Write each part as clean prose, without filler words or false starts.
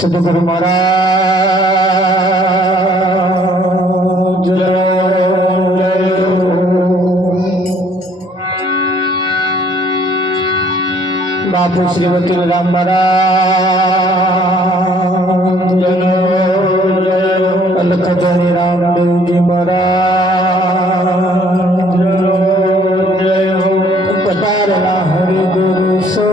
સદગુરુ મહારાજ બાપુ શ્રી વકીલ રામ મહારાજ અલખધણી રામદેવજી મહારાજ પધારેલા હરિગુરુ સો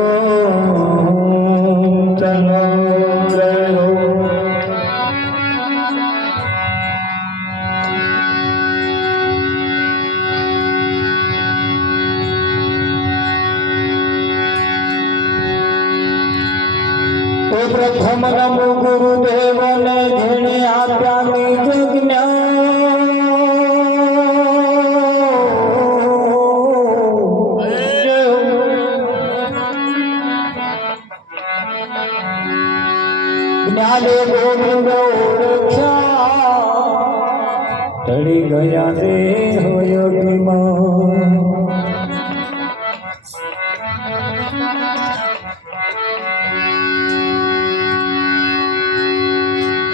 પ્રથમ નમો ગુરુદેવને જેણે આપ્યા નિજ જ્ઞાન જ્ઞાને ગોવિંદ ઓળખ્યા ટળી ગયા દેહ યોગીમાં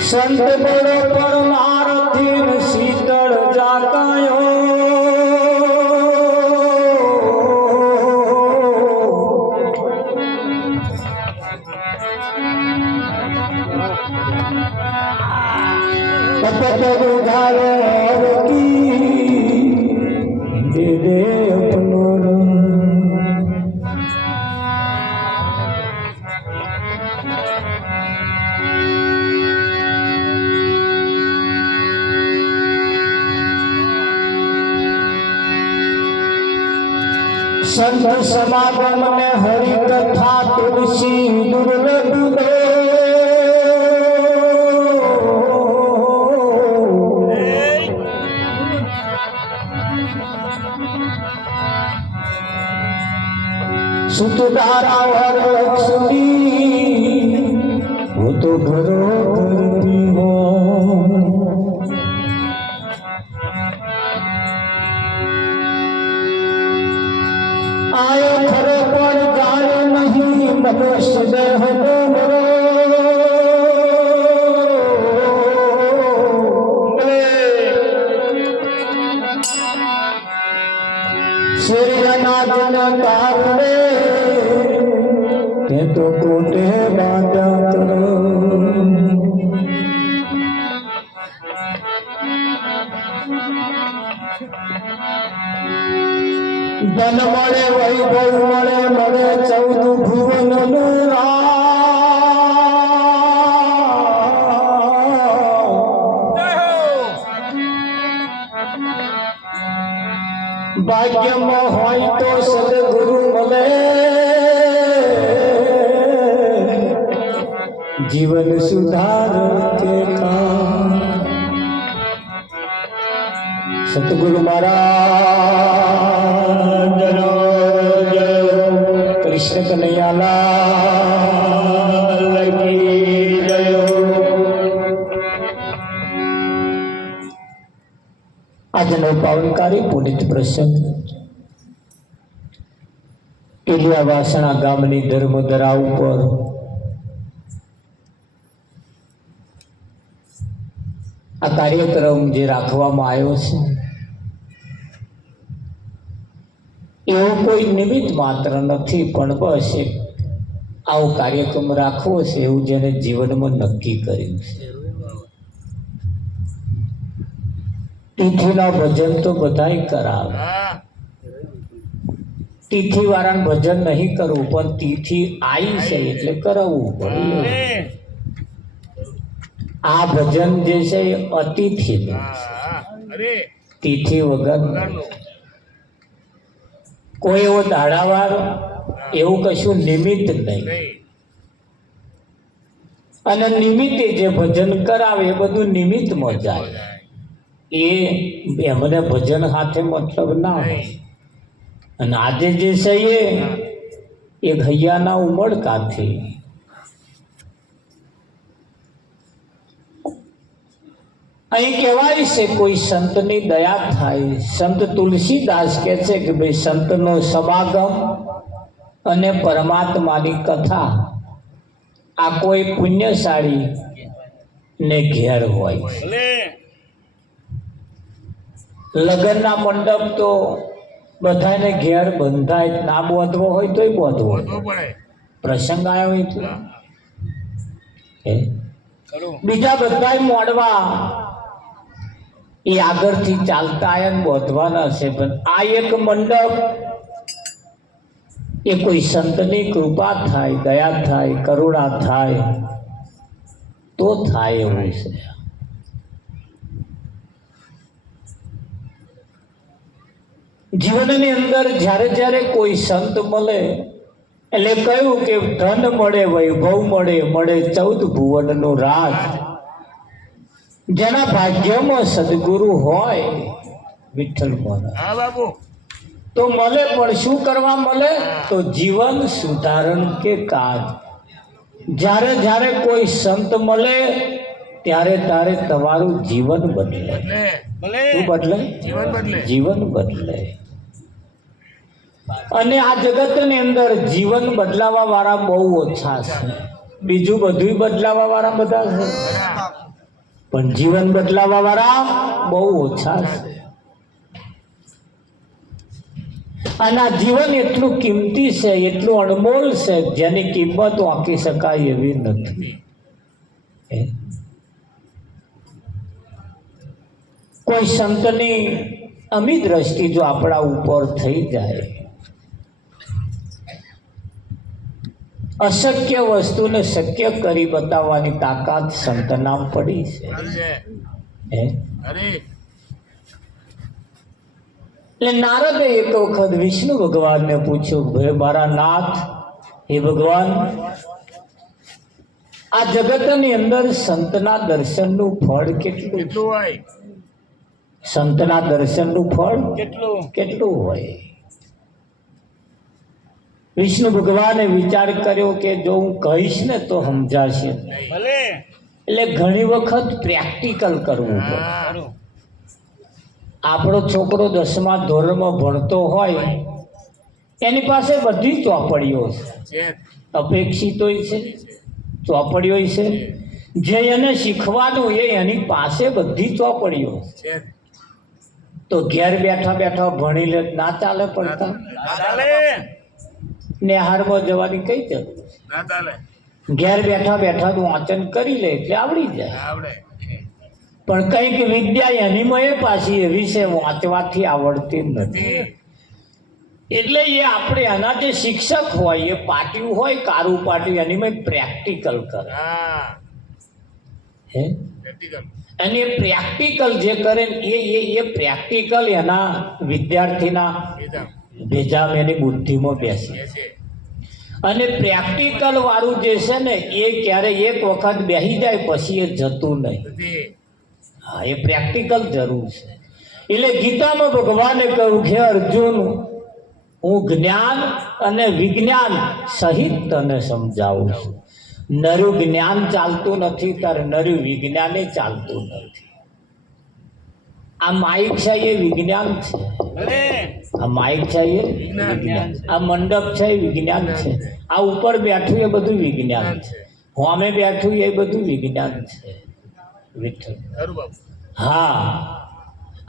સંત બળો પરમારથી શીતળ જાગાયો તપત ઉધારો દે દે અપનો સંત સમાગમ ને હરિ કથા તુલસી દુર્લભ દે સુતધારા વર લક્ષ્મી वो तो घरो करती हो आयो खरे पर जाए नहीं मनुष्य देह डोमरो सूर्यनाथ न कारणे ते तो कोटे बांधा करो ધન મળે વૈભવ મળે મળે 14 ભુવનનું ભાગ્યમાં હોય તો સદગુરુ મળે જીવન સુધાર કે કામ સતગુરુ મહારાજ કૃષ્ણ કનૈયાલાલ કી જય। આજનો પાવનકારી પુનિત પ્રસંગ કેલિયા વાસણા ગામની ધર્મધરા ઉપર આ કાર્યક્રમ જે રાખવામાં આવ્યો છે એવો કોઈ નિમિત્ત માત્ર નથી, પણ બસ એક આવો કાર્યક્રમ રાખવો છે એવું જેને જીવનમાં નક્કી કર્યું છે। તિથિના ભજન તો બધાય કરાવે, તિથિ વાળાને ભજન નહીં કરવું, પણ તિથિ આવી છે એટલે કરાવવું પડે। આ ભજન જે છે એ અતિથિનું છે, તિથિ વગરનું. કોઈ એવો દાડાવાર એવું કશું નિમિત્ત નહીં. અને નિમિત્તે જે ભજન કરાવે એ બધું નિમિત્તમાં જાય. એમને ભજન સાથે મતલબ ના હોય. અને આજે જે છે એ હૈયાના ઉમળકાથી અહીં કહેવાય છે કોઈ સંતની દયા થાય. સંત તુલસીદાસ કહે છે કે ભાઈ સંતનો સમાગમ અને પરમાત્માની કથા આ કોઈ પુણ્યશાળી ને ઘેર હોય. લગ્નના મંડપ તો બધાને ઘેર બંધાય, ના બોધવો હોય તોય બોધવો પડે, પ્રસંગ આવ્યો હોય તો. બીજા બધા મોડવા એ આગળથી ચાલતા આયા ને બોધવાના છે, પણ આ એક મંડપ એ કોઈ સંતની કૃપા થાય, દયા થાય, કરુણા થાય તો થાય એવું છે. જીવનની અંદર જ્યારે જ્યારે કોઈ સંત મળે એટલે કહ્યું કે ધન મળે, વૈભવ મળે, મળે 14 ભુવનનું રાજ. જેના ભાગ્યમાં સદગુરુ હોય વિઠ્ઠલ મહારાજ તો મળે, પણ શું કરવા મળે? તો જીવન સુધારણ કે કાજ. જ્યારે જ્યારે કોઈ સંત મળે ત્યારે તારે તમારું જીવન બદલે. શું બદલે? જીવન બદલે. અને આ જગતની અંદર જીવન બદલાવા વાળા બહુ ઓછા છે. બીજું બધું બદલાવા વાળા બધા છે, પણ જીવન બદલાવા વાળા બહુ ઓછા છે. અને આ જીવન એટલું કિંમતી છે, એટલું અણમોલ છે, જેની કિંમત આંકી શકાય એવી નથી. કોઈ સંતની અમી દ્રષ્ટિ જો આપણા ઉપર થઈ જાય, અશક્ય વસ્તુને શક્ય કરી બતાવવાની તાકાત સંતના પડી છે. એટલે નારદે એક વખત વિષ્ણુ ભગવાનને પૂછ્યું, ભાઈ મારા નાથ, હે ભગવાન, આ જગતની અંદર સંતના દર્શનનું ફળ કેટલું હોય? સંતના દર્શનનું ફળ કેટલું હોય? વિષ્ણુ ભગવાને વિચાર કર્યો કે જો હું કહીશ ને તો સમજાશે, એટલે ઘણી વખત પ્રેક્ટિકલ કરવું પડે. આપણો છોકરો 10મા ધોરણમાં ભણતો હોય, એની પાસે બધી ચોપડીઓ છે, અપેક્ષિતોય છે, ચોપડીઓ છે. જે એને શીખવાનું એ એની પાસે બધી ચોપડીઓ છે. તો ઘેર બેઠા બેઠા ભણી લે, ના ચાલે? પડતા નેહારમાં જવાની કઈ જરૂર? ઘેર બેઠા બેઠા વાંચન કરી લે એટલે આવડી જાય. પણ કંઈક વિદ્યા એનીમાં એ પાછી એવી છે વાંચવાથી આવડતી નથી. એટલે એ આપણે એના જે શિક્ષક હોય એ પાટિયું હોય, કારું પાટિયું, એનીમાં પ્રેક્ટિકલ કરે. અને એ પ્રેક્ટિકલ જે કરે એ પ્રેક્ટિકલ એના વિદ્યાર્થીના ભેજામાં એની બુદ્ધિમાં બેસે. અને પ્રેક્ટિકલ વાળું જે છે ને એ ક્યારે એક વખત બેસી જાય પછી એ જતું નહીં. હા, એ પ્રેક્ટિકલ જરૂર છે. એટલે ગીતામાં ભગવાને કહ્યું છે, અર્જુન, હું જ્ઞાન અને વિજ્ઞાન સહિત તને સમજાવું છું. નરું જ્ઞાન ચાલતું નથી, તારે નરું વિજ્ઞાન ચાલતું નથી. આ માઇક છે એ વિજ્ઞાન છે, આ માઇક છે એ વિજ્ઞાન, આ મંડપ છે એ વિજ્ઞાન છે, આ ઉપર બેઠું એ બધું વિજ્ઞાન છે, હોમે બેઠું એ બધું વિજ્ઞાન છે. વિઠ્ઠલ, હા.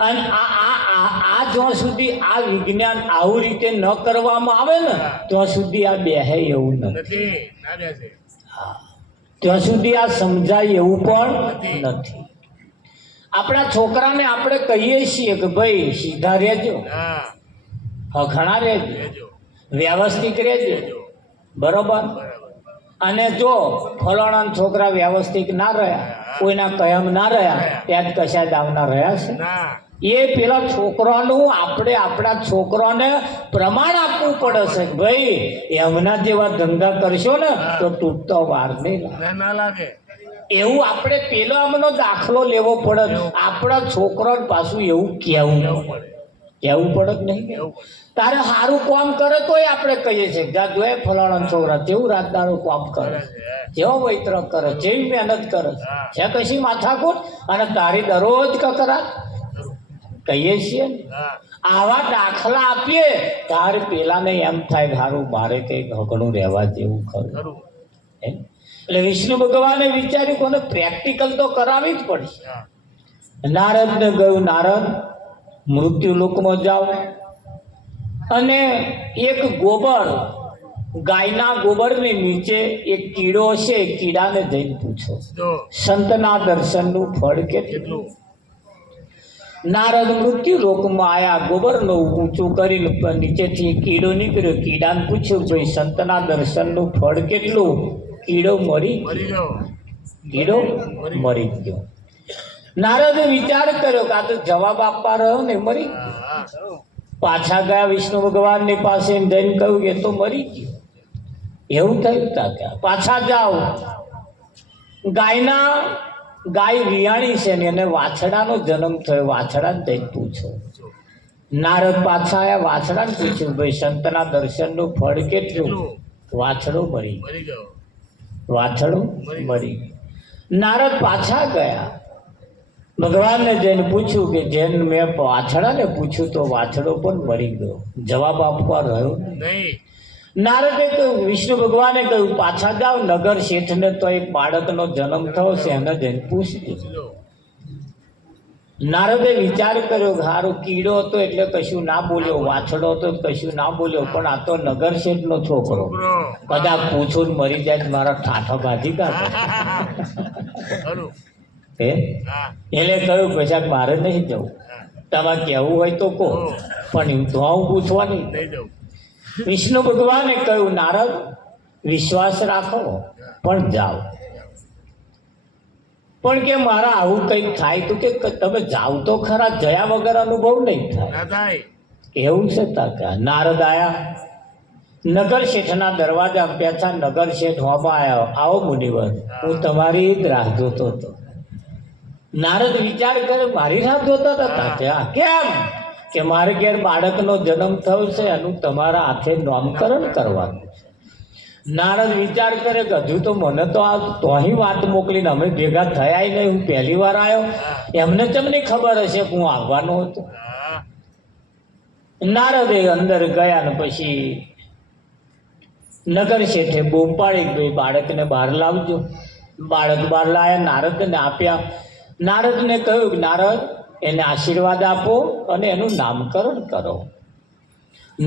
અને આ જ્યાં સુધી આ વિજ્ઞાન આવું રીતે ન કરવામાં આવે ને ત્યાં સુધી આ બેહે એવું નથી. હા, ત્યાં સુધી આ સમજાય એવું પણ નથી. આપણા છોકરાને આપણે કહીએ છીએ કે ભાઈ સીધા રહેજો, હખણા રહેજો, વ્યવસ્થિત રહેજો, બરોબર. અને જો ફલાણા છોકરા વ્યવસ્થિત ના રહ્યા, કોઈના કયમ ના રહ્યા, ત્યાં જ કશા દાવના રહ્યા છે. ના એ પેલા છોકરાનું આપણે આપણા છોકરાને પ્રમાણ આપવું પડે છે કે ભાઈ એમના જેવા ધંધા કરશો ને તો તૂટતો વાર નહીં લાગે. ના ના લાગે એવું આપણે પેલો આમનો દાખલો લેવો પડે. આપણા છોકરાને પાછું એવું કહેવું પડે કે નહીં? એવું તારે સારું કામ કરે તોય આપણે કહીએ છીએ જા જોઈએ ફલાણા છોકરા જેવું રાતદારું કામ કરે, જેવો વૈત્ર કરે, જેવી મહેનત કરે છે, કશી માથાકૂટ અને તારી દરરોજ કકરાટ કહીએ છીએ ને. હા આવા દાખલા આપીએ તારે પેલાને એમ થાય કે સારું મારે કંઈક હકડું રહેવા જેવું ખરું. ખરું હે? એટલે વિષ્ણુ ભગવાને વિચાર્યું કોને પ્રેક્ટિકલ તો કરાવી જ પડશે. હા નારદને ગયું, નારદ મૃત્યુ લોકમાં જાઓ અને એક ગોબર, ગાયના ગોબરની નીચે એક કીડો હશે, એ કીડાને જઈને પૂછો જો સંતના દર્શનનું ફળ કેટલું. કેટલું નારદ મૃત્યુ લોકમાં આયા, ગોબરનું ઊંચું કરીને નીચેથી કીડો નીકળ્યો. કીડાને પૂછ્યું ભાઈ સંતના દર્શનનું ફળ કેટલું. કીડો મરી મરી ગયો કીડો મરી ગયો. નારદે વિચાર કર્યો કે આ તો જવાબ આપવા રહ્યો ને મરી ગયો. હા ખરું પાછા ગયા વિષ્ણુ ભગવાનની પાસે જઈને કહ્યું કે તો મરી ગયો. એવું થયું તા ત્યાં પાછા જાઓ, ગાય વિયાણી છે ને એને વાછડાનો જન્મ થયો, વાછડાને જઈને પૂછો. નારદ પાછા આવ્યા, વાછડાને પૂછ્યું ભાઈ સંતના દર્શનનું ફળ કેટલું. વાછડો મરી ગયો. મરી ગયો વાછડો મરી ગયો. નારદ પાછા ગયા, ભગવાનને જઈને પૂછ્યું કે જેને મેં વાછડાને પૂછ્યું તો વાછડો પણ મરી ગયો, જવાબ આપવા રહ્યો નહીં. નહીં નારદે કહ્યું, વિષ્ણુ ભગવાને કહ્યું પાછા જાઓ, નગર શેઠને તો એક બાળકનો જન્મ થયો છે, એને જઈને પૂછજો. લો નારદે વિચાર કર્યો કે હારું કીડો હતો એટલે કશું ના બોલ્યો, વાછડો હતો તો કશું ના બોલ્યો, પણ આ તો નગર શેઠનો છોકરો, છોકરો કદાચ પૂછું ને મરી જાય તો મારા ઠાઠા બાજી કાઢે. ખરું હે હા એટલે કહ્યું પછી મારે નહીં જવું, હા તમારે કહેવું હોય તો કહો, પણ તો હું પૂછવાની. નહીં જવું વિષ્ણુ ભગવાને કહ્યું નારદ વિશ્વાસ રાખો પણ જાઓ. પણ કે મારા આવું કંઈક થાય તો કે તમે જાઓ તો ખરા, જયા વગર અનુભવ નહીં થાય. ના થાય એવું છે તાકા. નારદ આયા, નગર શેઠના દરવાજા પેછા નગર શેઠ હોમાં આવ્યો, આવો મુનિવર હું તમારી જ રાહ જોતો હતો. નારદ વિચાર કરે મારી રાહ જોતા હતા તાત્યા, કેમ કે મારે ઘેર બાળકનો જન્મ થયો છે, એનું તમારા હાથે નામકરણ કરવાનું છે. નારદ વિચાર કરે કે હજુ તો મને તો આ તોહી વાત મોકલીને અમે ભેગા થયા નહીં, હું પહેલી વાર આવ્યો, એમને તમને ખબર હશે કે હું આવવાનો હતો. હા નારદે અંદર ગયા ને પછી નગર શેઠે બૂમ પાડી ભાઈ બાળકને બહાર લાવજો. બાળક બહાર લાયા, નારદને આપ્યા. નારદને કહ્યું કે નારદ એને આશીર્વાદ આપો અને એનું નામકરણ કરો.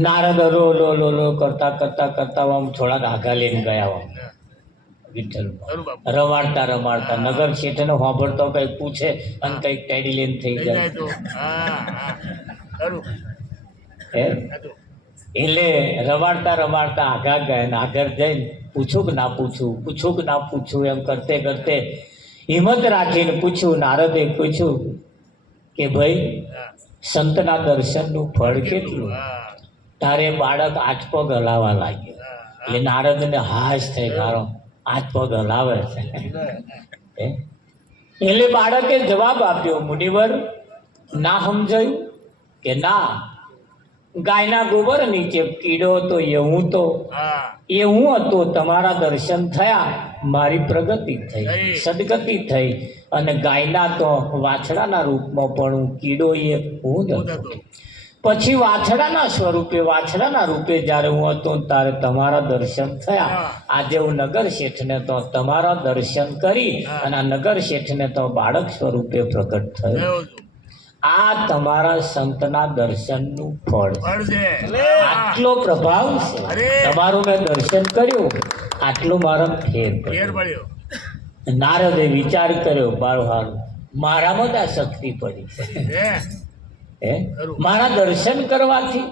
નારદ લો લો લો લો કરતા કરતા કરતા આમ થોડા ડાઘા લઈને ગયા આમ વિઠ્ઠલ ખરું બાપુ રમાડતા રમાડતા. નગર શેઠને સાંભળતો કંઈક પૂછે અને કંઈક ટેડી લઈને થઈ થઈ જાય. જાય તો હા હા ખરું હે હતું એટલે રમાડતા રમાડતા આગળ ગયા ને આગળ જઈને પૂછું કે ના પૂછું, પૂછું કે ના પૂછું એમ કરતે કરતે હિંમત રાખીને પૂછ્યું. નારદે પૂછ્યું કે ભાઈ હા સંતના દર્શનનું ફળ કેટલું. હા તારે બાળક આઠ પગ હલાવવા લાગ્યો. એટલે નારદને હાશ થઈ, મારો આઠ પગ હલાવે છે. હે? એટલે બાળકે જવાબ આપ્યો, મુનિવર ના સમજાયું કે ના, ગાયના ગોબર નીચે કીડો હતો એવું તો હા એવું હતું, તમારા દર્શન થયા, મારી પ્રગતિ થઈ, થઈ. સદગતિ થઈ. અને ગાયના તો વાછડાના રૂપમાં પણ હું કીડો એ હું જ ભૂત હતો. હતું પછી વાછડાના સ્વરૂપે, વાછડાના રૂપે જ્યારે હું હતો ત્યારે તમારા દર્શન થયા. આજે હું નગર શેઠને તો તમારા દર્શન કરી અને આ નગર શેઠને તો બાળક સ્વરૂપે પ્રગટ થયો. એવું હતું આ તમારા સંતના દર્શનનું ફળ છે. ફળ છે આટલો પ્રભાવ છે. અરે! તમારું મેં દર્શન કર્યું, આટલું મારા ફેર ફેર પડ્યો. પડ્યો નારદે વિચાર કર્યો, મારું હારું મારામાં જ આ શક્તિ પડી છે. હે હે મારા દર્શન કરવાથી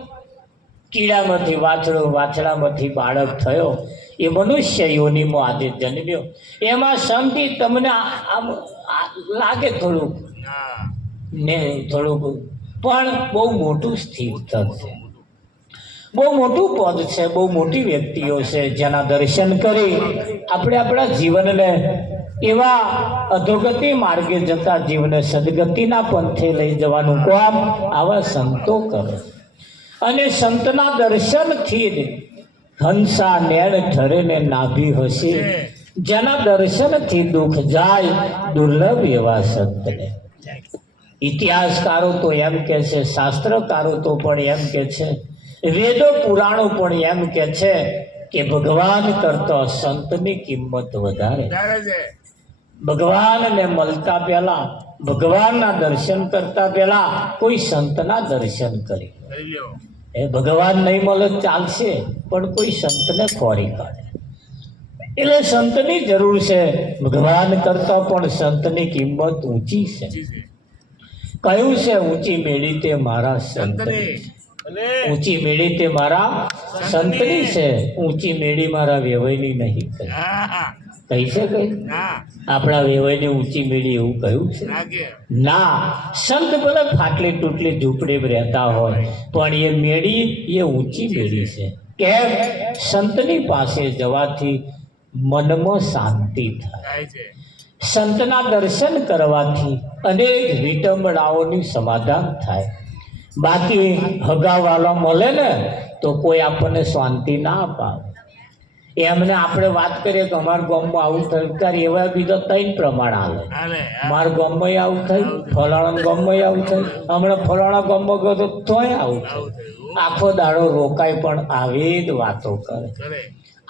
કીડામાંથી વાછડો, વાછડામાંથી બાળક થયો, એ મનુષ્ય યોનિમાં આજે જન્મ્યો. એમાં સમજી તમને આમ લાગે થોડુંક હા ને થોડુંક, પણ બહુ મોટું સ્થિર થશે, બહુ મોટું પદ છે, બહુ મોટી વ્યક્તિઓ છે જેના દર્શન કરી આપણે આપણા જીવનને એવા અધોગતિ માર્ગે જતા જીવને સદગતિના પંથે લઈ જવાનું કામ આવા સંતો કરે. અને સંતના દર્શનથી જ હંસા નેણ ઠરે ને નાભી હશે, જેના દર્શનથી દુઃખ જાય દુર્લભ એવા સંતને. ઇતિહાસકારો તો એમ કે છે, શાસ્ત્રકારો તો પણ એમ કે છે, વેદો પુરાણો પણ એમ કે છે કે ભગવાન કરતા સંતની કિંમત વધારે. વધારે છે. ભગવાનને મળતા પહેલા, ભગવાનના દર્શન કરતા પહેલા કોઈ સંતના દર્શન કરી. કરી લ્યો. એ ભગવાન નહીં મળે ચાલશે, પણ કોઈ સંતને ખોરી કાઢે. એટલે સંતની જરૂર છે. ભગવાન કરતા પણ સંતની કિંમત ઊંચી છે. જી છે. કયું છે? ઊંચી મેળી તે મારા સંતની, સંતને અને ઊંચી મેળી તે મારા સંતની છે, ઊંચી મેળી મારા વેવાઈની નહીં કહી. હા કહી છે કઈ? ના આપણા વેવાઈને ઊંચી મેળી એવું કહ્યું છે? લાગે. ના. સંત ભલે ફાટલી તૂટલી ઝૂંપડી રહેતા હોય, પણ એ મેળી એ ઊંચી મેળી છે. કેમ? સંતની પાસે જવાથી મનમાં શાંતિ થાય, થાય છે. સંતના દર્શન કરવાથી અનેક વિટંબણાઓની સમાધાન થાય. બાકી હગાવાલા મળે ને તો કોઈ આપણને શાંતિ ના અપાવે. એમને આપણે વાત કરીએ કે અમારા ગામમાં આવું થયું, ત્યારે એવા બીજા 3 પ્રમાણ આવે. હાલે. મારા ગામમાં આવું થયું, ફલાણા ગામમાં આવું થયું, હમણાં ફલાણા ગામમાં ગયો તો તોય આવું થયું. આવું થયું. આખો દાડો રોકાય પણ આવી જ વાતો કરે. કરે.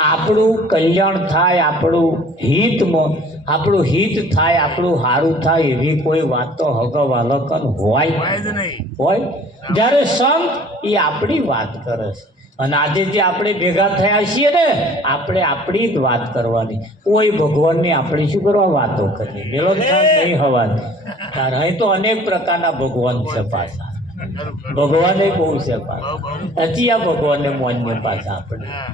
આપણું કલ્યાણ થાય, આપણું હિતમાં, આપણું હિત થાય, આપણું સારું થાય એવી કોઈ વાત તો હગવાલકન હોય હોય જ નહીં. હોય. જ્યારે સંત એ આપણી વાત કરે છે. અને આજે જે આપણે ભેગા થયા છીએ ને, આપણે આપણી જ વાત કરવાની. કોઈ ભગવાનની આપણે શું કરવા વાતો કરીએ? મેલો નહીં હવાની. કારણ અહીં તો અનેક પ્રકારના ભગવાન છે પાછા. ખરું, ખરું. ભગવાને બહુ છે પાછા. બહુ, બહુ. હજી આ ભગવાનને માન્ય પાછા આપણે. હા.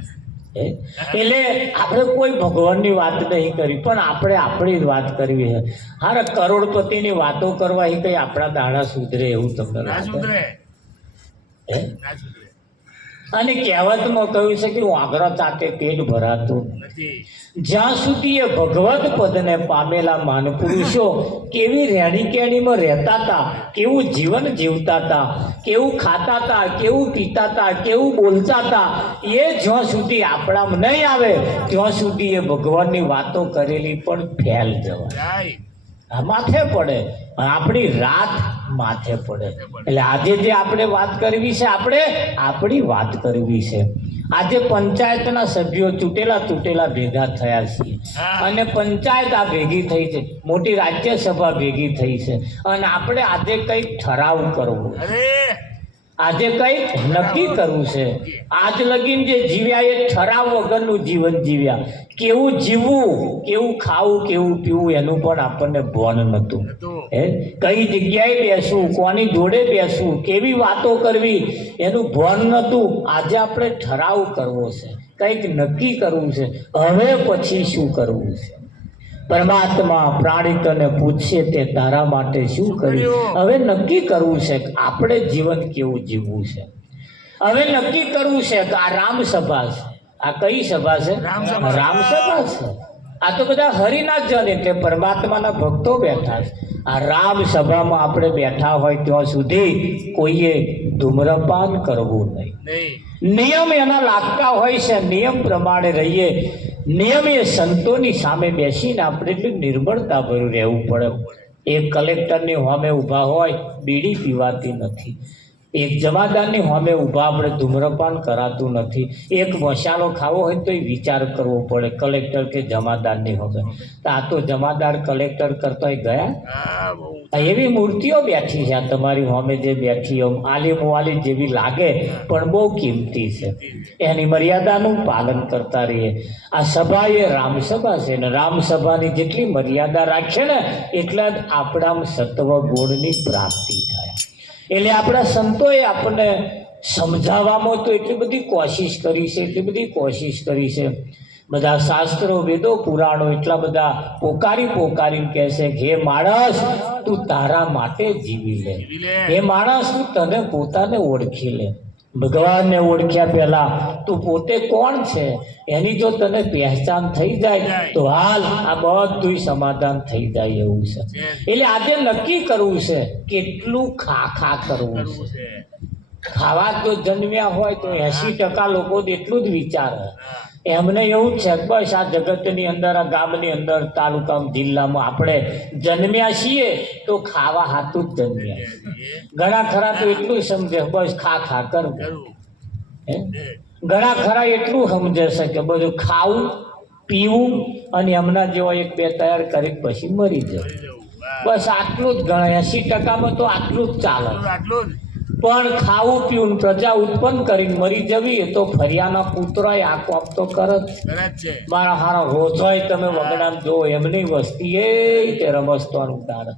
એટલે આપણે કોઈ ભગવાનની વાત નહીં કરી, પણ આપણે આપણી જ વાત કરવી છે. હારે કરોડપતિની વાતો કરવા એ કઈ આપણા દાણા સુધરે એવું તમને ના લાગે? સુધરે. હે? ના સુધરે. અને કહેવતમાં કહ્યું છે કે વાઘરા ચાટે પેટ ભરાતું નથી. જ્યાં સુધી એ ભગવત પદને પામેલા મહાનપુરુષો કેવી રહેણી કેણીમાં રહેતા હતા, કેવું જીવન જીવતા હતા, કેવું ખાતા હતા, કેવું પીતા હતા, કેવું બોલતા હતા, એ જ્યાં સુધી આપણામાં નહીં આવે ત્યાં સુધી એ ભગવાનની વાતો કરેલી પણ ફેલ જવાય, જાય. આ માથે પડે. આપણી રાત માથે પડે. એટલે આજે જે આપણે વાત કરવી છે, આપણે આપણી વાત કરવી છે. આજે પંચાયતના સભ્યો તૂટેલા ભેગા થયા છીએ, અને પંચાયત આ ભેગી થઈ છે, મોટી રાજ્યસભા ભેગી થઈ છે, અને આપણે આજે કંઈક ઠરાવ કરવો, અરે આજે કંઈક નક્કી કરવું છે. આજ લગીન જે જીવ્યા એ ઠરાવ વગરનું જીવન જીવ્યા. કેવું જીવવું, કેવું ખાવું, કેવું પીવું એનું પણ આપણને ભાન નહોતું. હતું. હે, કઈ જગ્યાએ બેસવું, કોની જોડે બેસવું, કેવી વાતો કરવી એનું ભાન નહોતું. આજે આપણે ઠરાવ કરવો છે, કંઈક નક્કી કરવું છે. હવે પછી શું કરવું છે? પરમાત્મા પ્રાણિતને પૂછશે તે તારા માટે શું કર્યું? હવે નક્કી કરવું છે કે આપણે જીવન કેવું જીવવું છે. હવે નક્કી કરવું છે કે આ રામસભા છે. આ કઈ સભા છે? રામસભા. રામસભા છે. આ તો બધા હરિના જન એટલે પરમાત્માના ભક્તો બેઠા છે. આ રામસભામાં આપણે બેઠા હોય ત્યાં સુધી કોઈએ ધૂમ્રપાન કરવું નહીં. નહીં. નિયમ એના લાગતા હોય છે, નિયમ પ્રમાણે રહીએ. નિયમ એ સંતોની સામે બેસીને આપણે એટલું નિર્બળતા ભર્યું રહેવું પડે. એક કલેક્ટરની સામે ઊભા હોય, બીડી પીવાતી નથી. એક જમાદારની સામે ઊભા આપણે ધૂમ્રપાન કરાતું નથી. એક મસાલો ખાવો હોય તો એ વિચાર કરવો પડે, કલેક્ટર કે જમાદારની સામે. તો આ તો જમાદાર કલેક્ટર કરતા ગયા. હા બહુ. આ એવી મૂર્તિઓ બેઠી છે, આ તમારી સામે જે બેઠી આલી મુવાલી જેવી લાગે પણ બહુ કિંમતી છે. એની મર્યાદાનું પાલન કરતા રહીએ. આ સભા એ રામસભા છે, ને રામસભાની જેટલી મર્યાદા રાખે ને એટલા જ આપણા સત્વ ગુણની પ્રાપ્તિ થાય. એટલે આપણા સંતોએ આપણને સમજાવવામાં તો એટલી બધી કોશિશ કરી છે, એટલી બધી કોશિશ કરી છે. બધા શાસ્ત્રો, વેદો, પુરાણો એટલા બધા પોકારીને કહે છે કે હે માણસ, તું તારા માટે જીવી લે. હે માણસ, તું તને પોતાને ઓળખી લે. ભગવાનને ઓળખ્યા પહેલા તું પોતે કોણ છે એની જો તને પહેચાન થઈ જાય તો હાલ આ બધું સમાધાન થઈ જાય એવું છે. એટલે આજે નક્કી કરવું છે કેટલું ખા કરવું છે. ખાવા તો જન્મ્યા હોય તો 80% લોકો એટલું જ વિચારે. એમને એવું જ છે કે બસ આ જગતની અંદર, આ ગામની અંદર, તાલુકામાં, જિલ્લામાં આપણે જન્મ્યા છીએ તો ખાવા હાથું જ જન્મ્યા. ઘણા ખરા તો એટલું સમજે બસ ખા કરવું. ઘણા ખરા એટલું સમજે છે કે બધું ખાવું, પીવું અને એમના જેવા 1-2 તૈયાર કરી પછી મરી જવું. બસ આટલું જ ગણાય. 80%માં તો આટલું જ ચાલે. પણ ખાવું પીવું, પ્રજા ઉત્પન્ન કરીને મરી જવી તો ફરિયાના પુત્રોય આ કોપ તો કરે જ. મારા હારા રોજોય તમે વગડામ જો એમની વસ્તી તે રમસ્તાનું તારે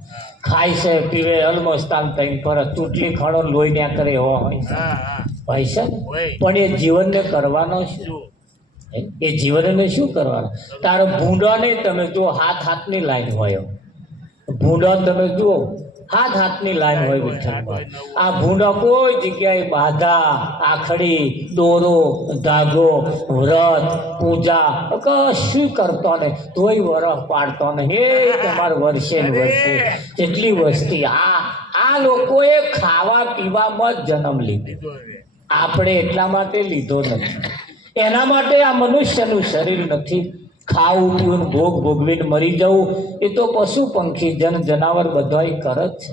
ખાય છે, પીવે, અલમસ્તાન થઈને ફરજ, ચૂંટણી ખણો લોહી ના કરે એવો હોય છે ને. પણ એ જીવનને કરવાનો શું? એ જીવનને શું કરવાનું? તારો ભૂંડોને તમે જુઓ, હાથની લાઈન હોય. ભૂંડો તમે જુઓ, હાથની લાઈન હોય વિઠ્ઠલમાં. આ ભૂંડો કોઈ જગ્યાએ બાધા, આખડી, દોરો, ધાગો, વ્રત, પૂજા કશું કરતો નહીં. તોય વરસ પાડતો નહીં. હે તમારે વર્ષે જેટલી વસ્તી આ લોકોએ ખાવા પીવામાં જ જન્મ લીધો. આપણે એટલા માટે લીધો નથી. એના માટે આ મનુષ્યનું શરીર નથી. ખાવું પીવું, ભોગ ભોગવીને મરી જવું એ તો પશુ પંખી જનાવર બધાય કરે જ છે.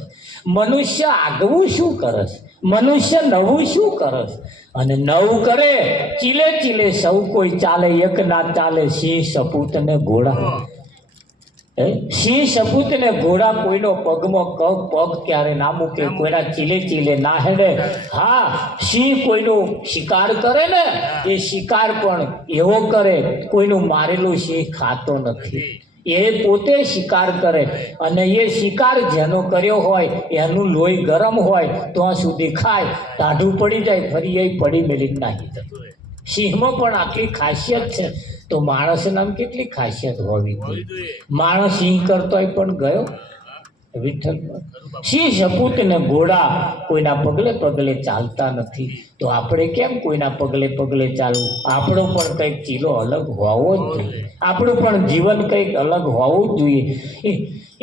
મનુષ્ય આગવું શું કરે છે? મનુષ્ય નવું શું કરે છે? અને નવું કરે ચીલે સૌ કોઈ ચાલે, એક ના ચાલે સિંહ સપૂત ને ઘોડા. સિંહ સપૂત ને ઘોડા કોઈનો પગમાં પગ ક્યારે ના મૂકે, કોઈના ચીલે ના હેડે. હા, સિંહ કોઈનો શિકાર કરે ને એ શિકાર પણ એવો કરે, કોઈનું મારેલું સિંહ ખાતો નથી. એ પોતે શિકાર કરે અને એ શિકાર જેનો કર્યો હોય એનું લોહી ગરમ હોય ત્યાં સુધી ખાય, ટાઢું પડી જાય ફરી એ પડી મેલી નાખી દે. સિંહમાં પણ આટલી ખાસિયત છે તો માણસના કેટલી ખાસિયત હોવી જોઈએ. માણસ સિંહ કરતોય પણ ગયો વિઠ્ઠલ. સિંહ સપૂત ને ઘોડા કોઈના પગલે ચાલતા નથી તો આપણે કેમ કોઈના પગલે ચાલવું? આપણો પણ કંઈક ચીલો અલગ હોવો જ જોઈએ. આપણું પણ જીવન કંઈક અલગ હોવું જ જોઈએ.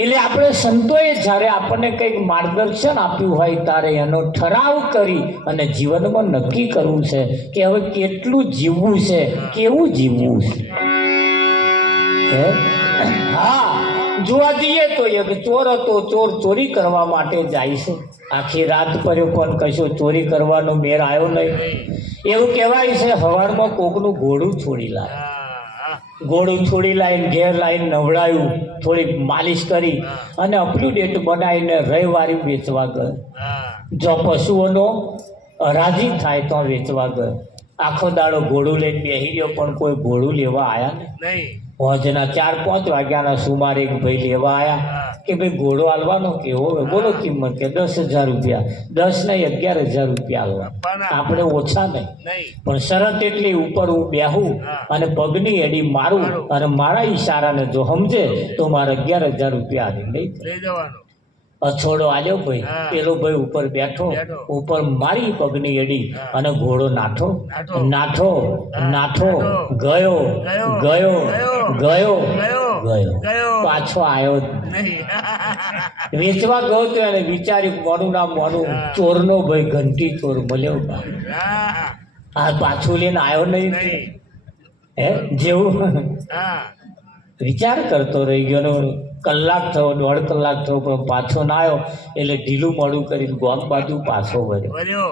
એટલે આપણે સંતોએ જ્યારે આપણને કંઈક માર્ગદર્શન આપ્યું હોય ત્યારે એનો ઠરાવ કરી અને જીવનમાં નક્કી કરવું છે કે હવે કેટલું જીવવું છે, કેવું જીવવું છે. હા, જોવા જઈએ તો એક ચોર હતો. ચોર ચોરી કરવા માટે જાય છે. આખી રાત પડ્યો પણ કશો ચોરી કરવાનો મેર આવ્યો નહીં. એવું કહેવાય છે સવારમાં કોકનું ઘોડું છોડી લાવે. ઘોડું છોડી લાવીને ઘેર લાવીને નવડાયું, થોડી માલિશ કરી અને અપટુડેટ બનાવીને રવિવારી વેચવા ગયો. જો પશુઓનો હરાજી થાય તો વેચવા ગયો. આખો દાડો ઘોડું લઈને બેસી ગયો પણ કોઈ ઘોડું લેવા આવ્યા નહીં. હોજના 4-5 વાગ્યાના સુમારે એક ભાઈ લેવા આવ્યા કે ભાઈ ઘોડો હાલવાનો કેવો? બોલો કિંમત. કે 10,000 રૂપિયા. 10 નહીં 11,000 રૂપિયા હાલવા. આપણે ઓછા નહીં પણ શરત એટલી, ઉપર હું બેહું અને પગની એડી મારું અને મારા ઈશારાને જો સમજે તો મારે 11,000 રૂપિયા લઈ જવાનો. અછોડો આલ્યો ભાઈ. પેલો ભાઈ ઉપર બેઠો, ઉપર મારી પગની એડી અને ઘોડો નાઠો ગયો પાછો આવ્યો જ નહીં. વેચવા ગયો તો એને વિચાર્યું મોનું ના મોનું, ચોરનો ભાઈ ઘંટી ચોર મળ્યો. આ પાછું લઈને આવ્યો નહીં. જેવું વિચાર કરતો રહી ગયો. કલાક થયો, 1.5 કલાક થયો પણ પાછો ના આવ્યો. એટલે ઢીલું મોડું કરીને ગામ બાજુ પાછો વળ્યો.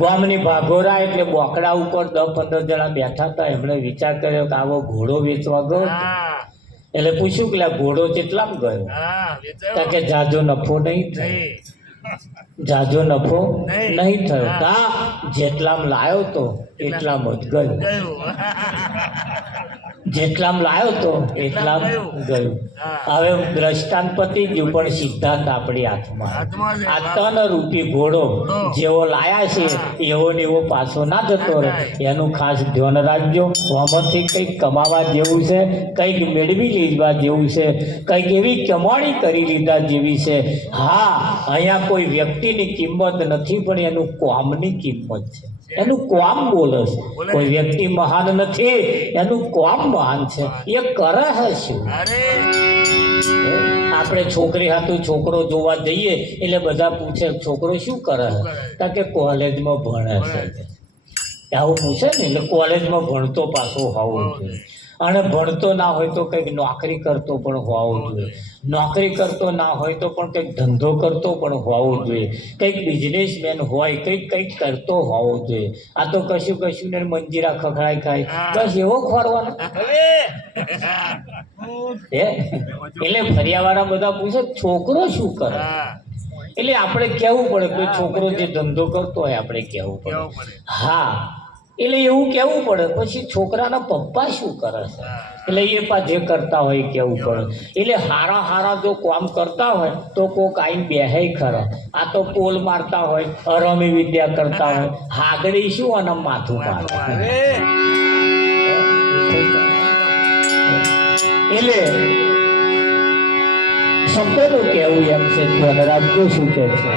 ગામની ભાગોરા એટલે બોકડા ઉપર 10-15 જણા બેઠા હતા. એમણે વિચાર કર્યો કે આવો ઘોડો વેચવા ગયો. એટલે પૂછ્યું કે ઘોડો કેટલામાં ગયો? કે જાજો નફો નહીં થયો. હા, જેટલામાં લાયો તો એટલામાં જ ગયો. જેટલામ લાયો તો એટલામ ગયું. હવે દ્રષ્ટાંત પતી ગયું, પણ સિદ્ધાંત આપણી હાથમાં. આ તન રૂપી ઘોડો જેવો લાયા છે એવો ને એવો પાછો ના જતો રહે, એનું ખાસ ધ્યાન રાખજો. આમાંથી કંઈક કમાવા જેવું છે, કંઈક મેળવી લીધા જેવું છે, કંઈક એવી કમાણી કરી લીધા જેવી છે. હા, અહીંયા કોઈ વ્યક્તિની કિંમત નથી, પણ એનું કામની કિંમત છે. એનું કામ બોલે છે. કોઈ વ્યક્તિ મહાન નથી, એનું કામ મહાન છે. એ કરે છે શું? આપણે છોકરી હાથું છોકરો જોવા જઈએ એટલે બધા પૂછે છોકરો શું કરે છે? કારણ કે કોલેજમાં ભણે છે. આવું પૂછે ને એટલે કોલેજમાં ભણતો પાછો હોવો જોઈએ. અને ભણતો ના હોય તો કંઈક નોકરી કરતો પણ હોવો જોઈએ. નોકરી કરતો ના હોય તો પણ કંઈક ધંધો કરતો પણ હોવો જોઈએ. કંઈક બિઝનેસમેન હોય, કંઈક કરતો હોવો જોઈએ. આ તો કશું ને મંજીરા ખખડાઈ ખાય બસ એવો ખોરવાનો હે. એટલે ફરિયાવાળા બધા પૂછે છોકરો શું કરે? એટલે આપણે કહેવું પડે કે છોકરો જે ધંધો કરતો હોય આપણે કહેવું પડે. હા, એટલે એવું કહેવું પડે. પછી છોકરાના પપ્પા શું કરે છે એટલે એ પા જે કરતા હોય કહેવું પડે. એટલે હારા જો કામ કરતા હોય તો કોક આઈને બેહે ખરા. આ તો પોલ મારતા હોય, અરમી વિદ્યા કરતા હોય, હાગડી શું અને માથું મારે. એટલે શબ્દનું કહેવું એમ છે. ધનરાજ્ય શું કહે છે?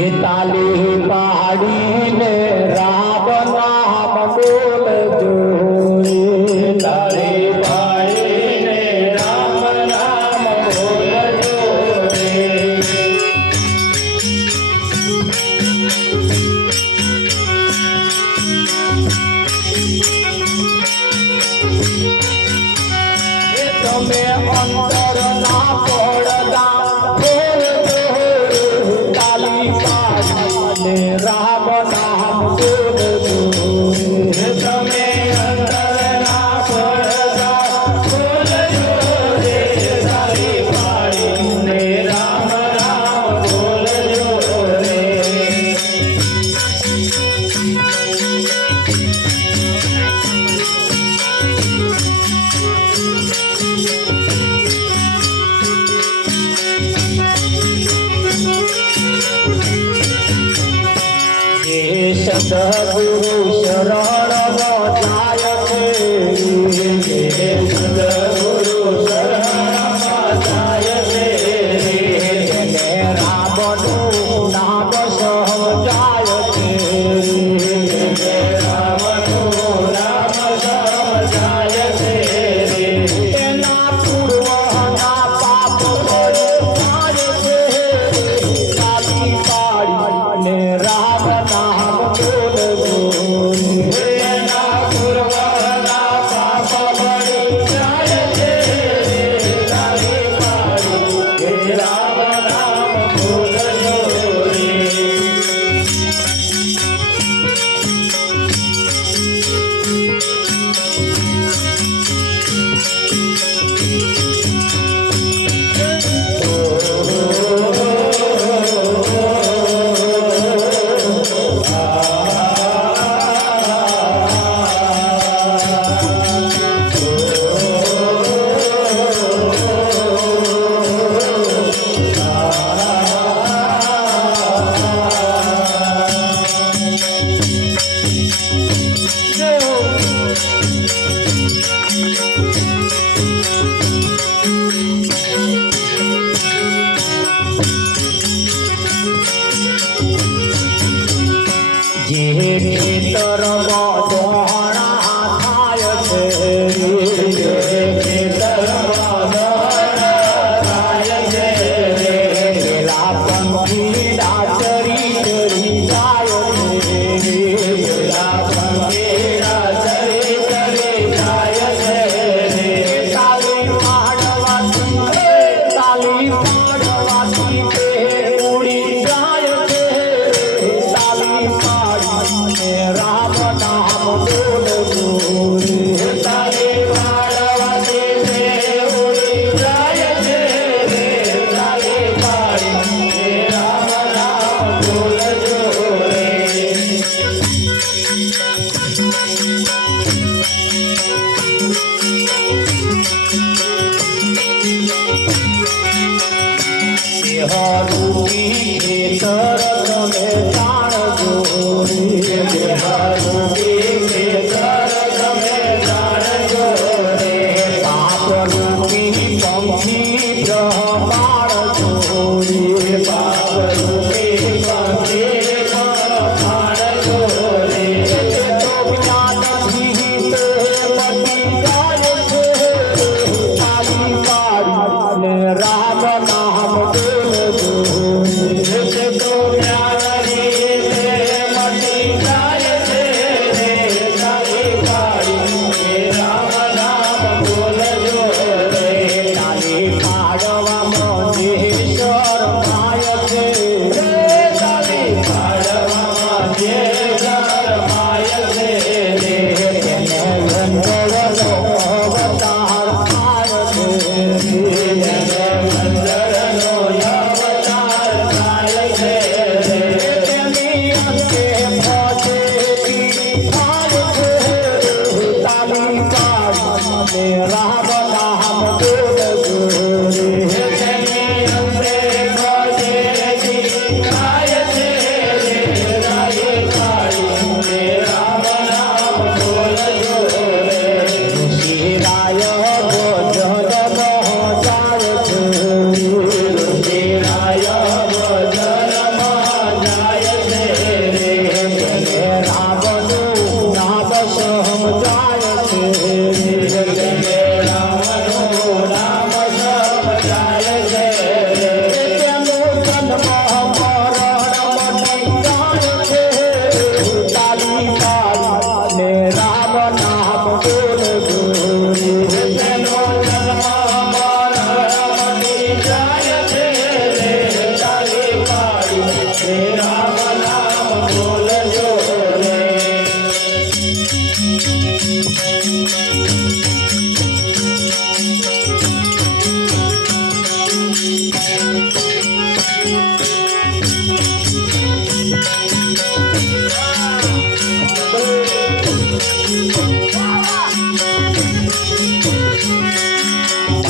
એ તાલી પાડીને રામ નામ બોલજો. તાલી પાડીને રામ નામ બોલજો. તમે અંતર ના પડદા રામ નામ બોલજો. તમે અંતર ના પડદા બોલજો રે. તાળી પાડીને રામ નામ બોલજો રે. સદગુરુ શરણમાં જાય છે. સદગુરુ શરણમાં જાય છે. તેને રામનું નામ સમજાય છે. રામનું નામ સમજાય છે. એના પૂર્વના પાપ જાય છે. તાળી પાડીને રામ નામ બોલજો. એના પૂર્વના પાપ મળી જાય છે. તાળી પાડીને રામ નામ બોલજો રે. જે ખેતરમાં દોણા થાય છે. જે ખેતરમાં દોણા થાય છે. પેલા પંખી ડાચરી ચડી જાય છે. પેલા પંખી ડાચરી ચડી જાય છે. દેહરૂપી ખેતર તમે જાણજો રે. દેહરૂપી ખેતર તમે જાણજો રે. પાપરૂપી પંખી ગ્રહ પાળજો રે. પાપરૂપી પંખી ગ્રહ પાળજો રે. તે તો જ્ઞાનથી તે મટી જાય છે. તારી પાડીને રામ નામ બોલજો રે. તે તો જ્ઞાનથી તે મટી જાય છે. તારી પાડીને રામ નામ બોલજો રે. તારી પાડવામાં દેશર માય છે. તારી પાડવામાં દેશર માય છે. તેને વંદરનો અવતાર થાય છે. તેને વંદરનો અવતાર થાય છે. તેની અંતે પહોંચેલી થાય છે. તાલી પાડીને રામ નામ બોલજો રે. તેની અંતે પહોંચેલી થાય છે. તાલી પાડીને રામ નામ બોલજો રે. ઋષિરાય ભોજન જાય છે. ઋષિરાય ભોજન જાય છે. તેને રામનું નામ સમજાય છે. તેને રામનું નામ સમજાય છે. તેનું જન્મ મરણ મટી જાય છે. તાલી પાડીને રામ નામ બોલજો રે. તેનો જન્મ મરણ મટી જાય છે. તાલી પાડીને રામ નામ બોલજો રે.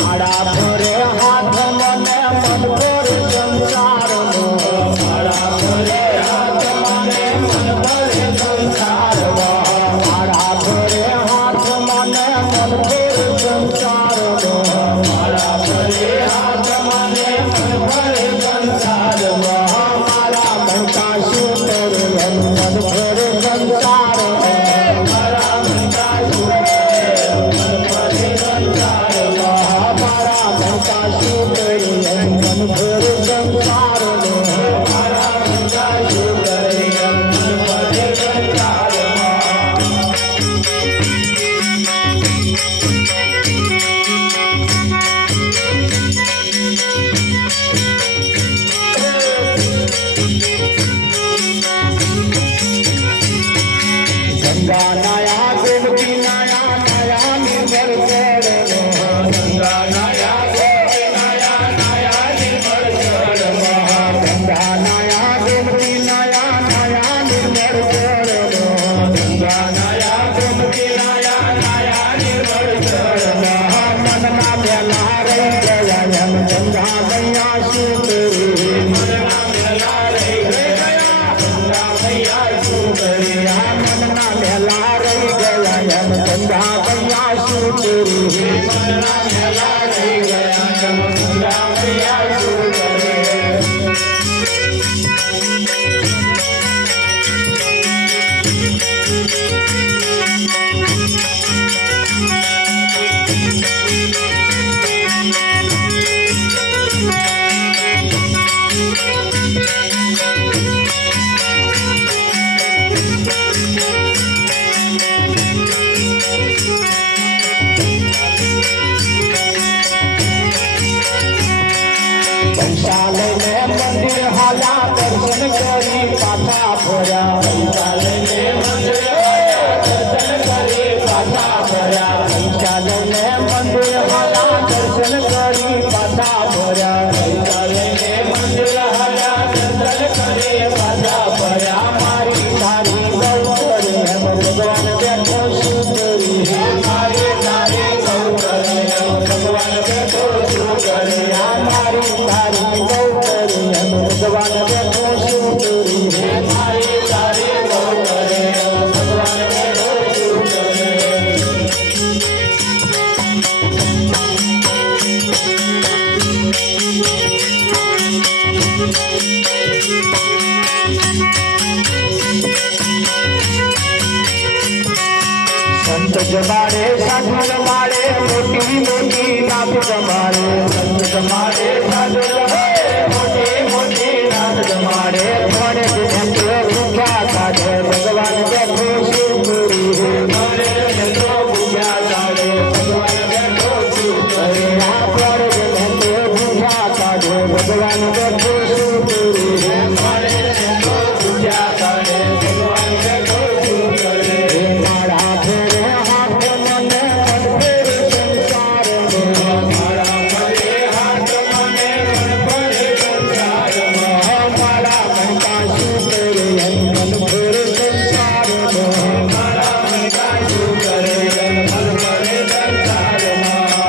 માળા ભરે હાથ મને મન ભરે સંસારનો. માળા ભરે હાથ મને મન ભરે સંસારનો. માળા ભરે હાથ મને મન ભરે સંસારનો. માળા ભરે હાથ મને મન ભરે સંસારનો. મારા મનકા શું કરું મન ભરે સંસારનો. મારા મનકા શું કરું મન ભરે સંસારનો. મારા મનકા શું કરી મન ભરે સંસારનો. મારા મનકા શું કરી મન ભરે સંસારનો. ગંગા નાયા ગોમતી નાયા નાયા નિર્મળ જળનો. ગંગા નાયા ગોમતી નાયા નાયા નિર્મળ જળનો. ગંગા નાયા ગોમતી નાયા નાયા નિર્મળ જળનો. ગંગા નાયા ગોમતી નાયા નાયા નિર્મળ જળનો. મનના બેલા રહી ગયા એમ ગંગા મૈયા શું કરી. મનના બેલા રહી ગયા ગંગા મૈયા શું કરી. મનના બેલા રહી ગયા એમ ગંગા મૈયા શું કરી. મનના બેલા રહી ગયા એમ ગંગા મૈયા શું કરી. પૈસા લઈને મંદિર હાલ્યા દર્શન કરી પાછા ફર્યા. પૈસા લઈને મંદિર હાલ્યા દર્શન કરી પાછા ફર્યા. પૈસા લઈને મંદિર હાલ્યા દર્શન કરી પાછા ફર્યા. પૈસા લઈને મંદિર હાલ્યા દર્શન કરી પાછા ફર્યા. મારી તારી ગૌ કરે એમ ભગવાન સંત જમાડે સાધુ જમાડે મોટી મોટી નાથ જમાડે સંત જમાડે સાધુ જમાડે મોટી મોટી નાથ જમાડે મને ભૂખ્યા કાઢે ભગવાન બેઠો શિવપુરી મને ભૂખ્યા કાઢે ભગવાન બેઠો શિવપુરી ભૂખ્યા કાઢે ભગવાન બેઠો શિવપુરી મને ભૂખ્યા કાઢે ભગવાન બેઠો શિવપુરી મારા ફેરે હાથ મને ફેરે સંસાર મારા ફેરે હાથ મને ફેરે સંસાર મારા મનકા શું કરે મન ફેરે સંસાર મારા મનકા શું કરે મન ફેરે સંસારમાં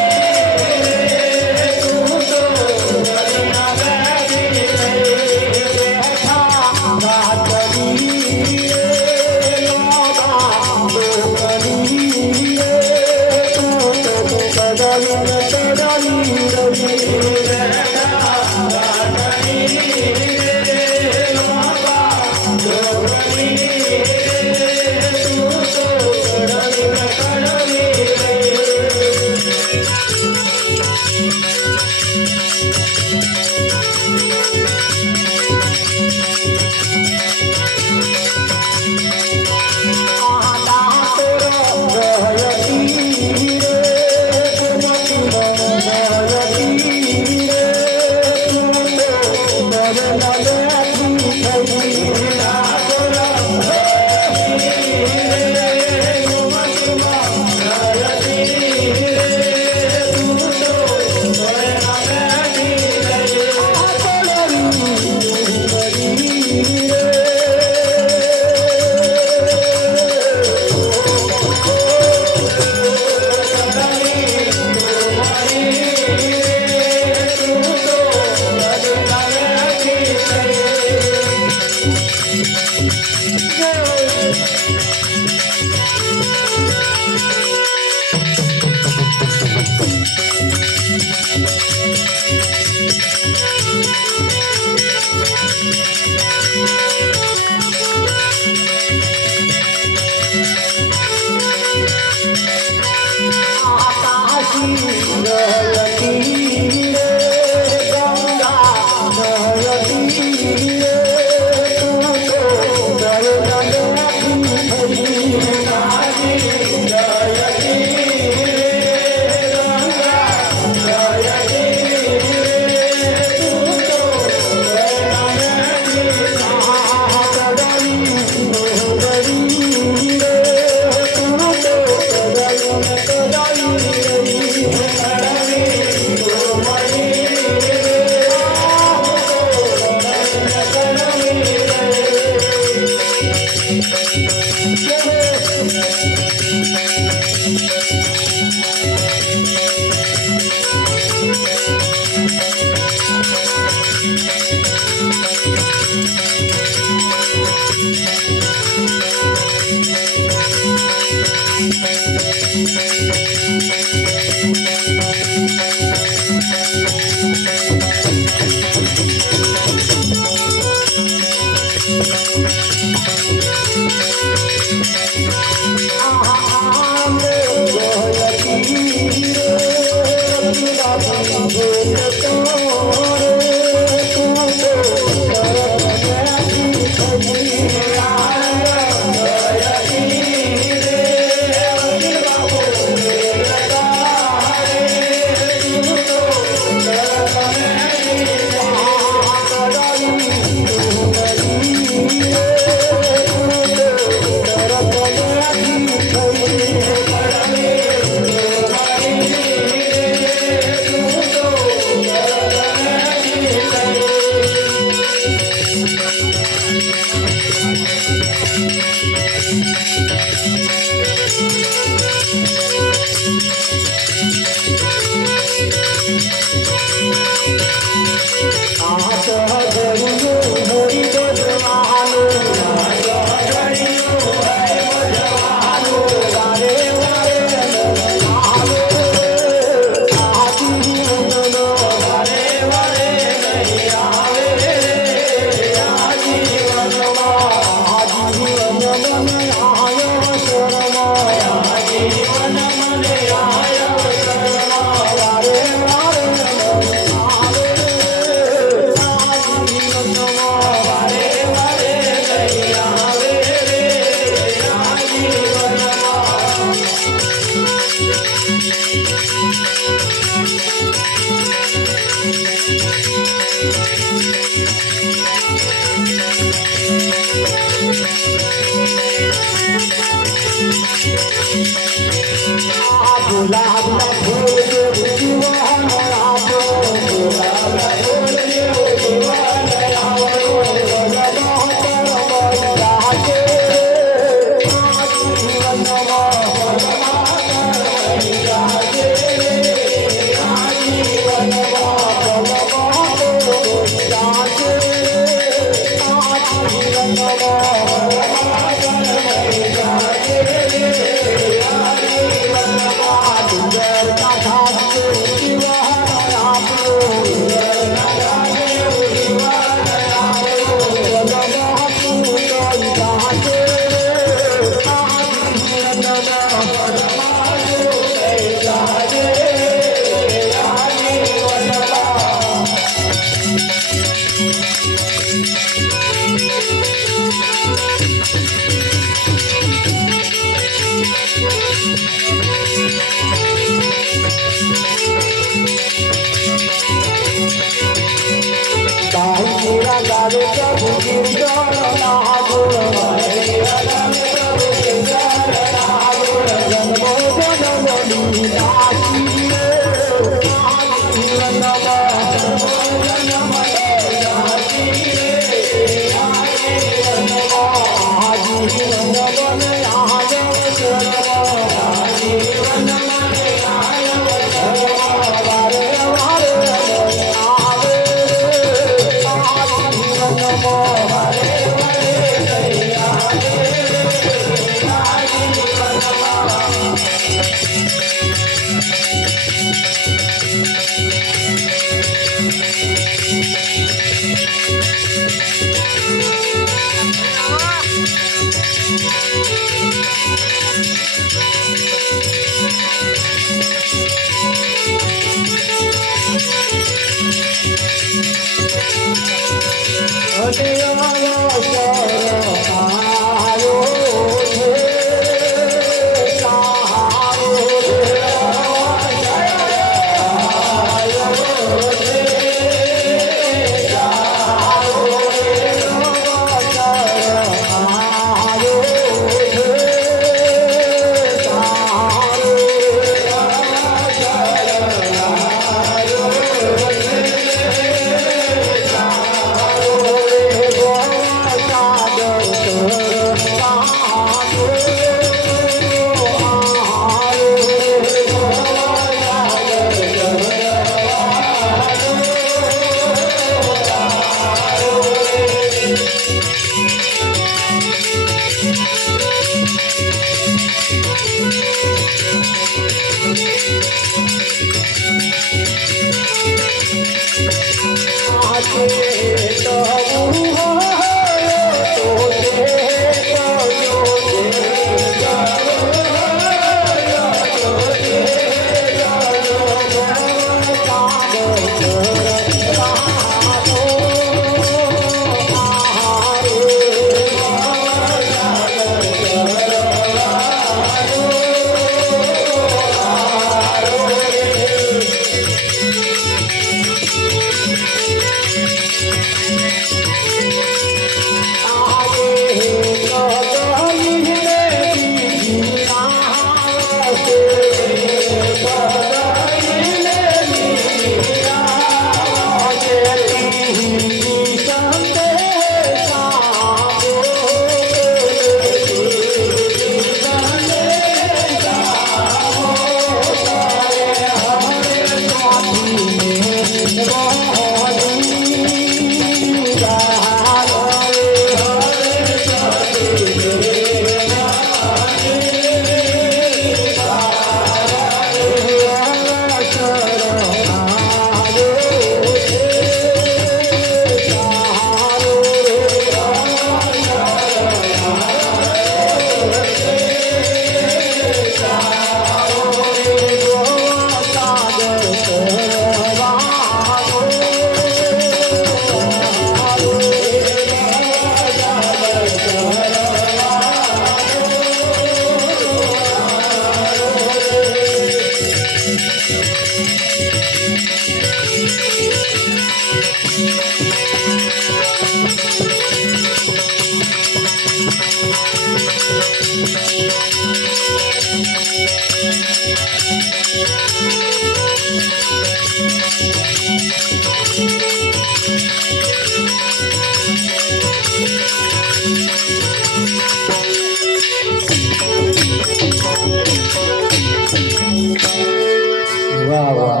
વાહ વાહ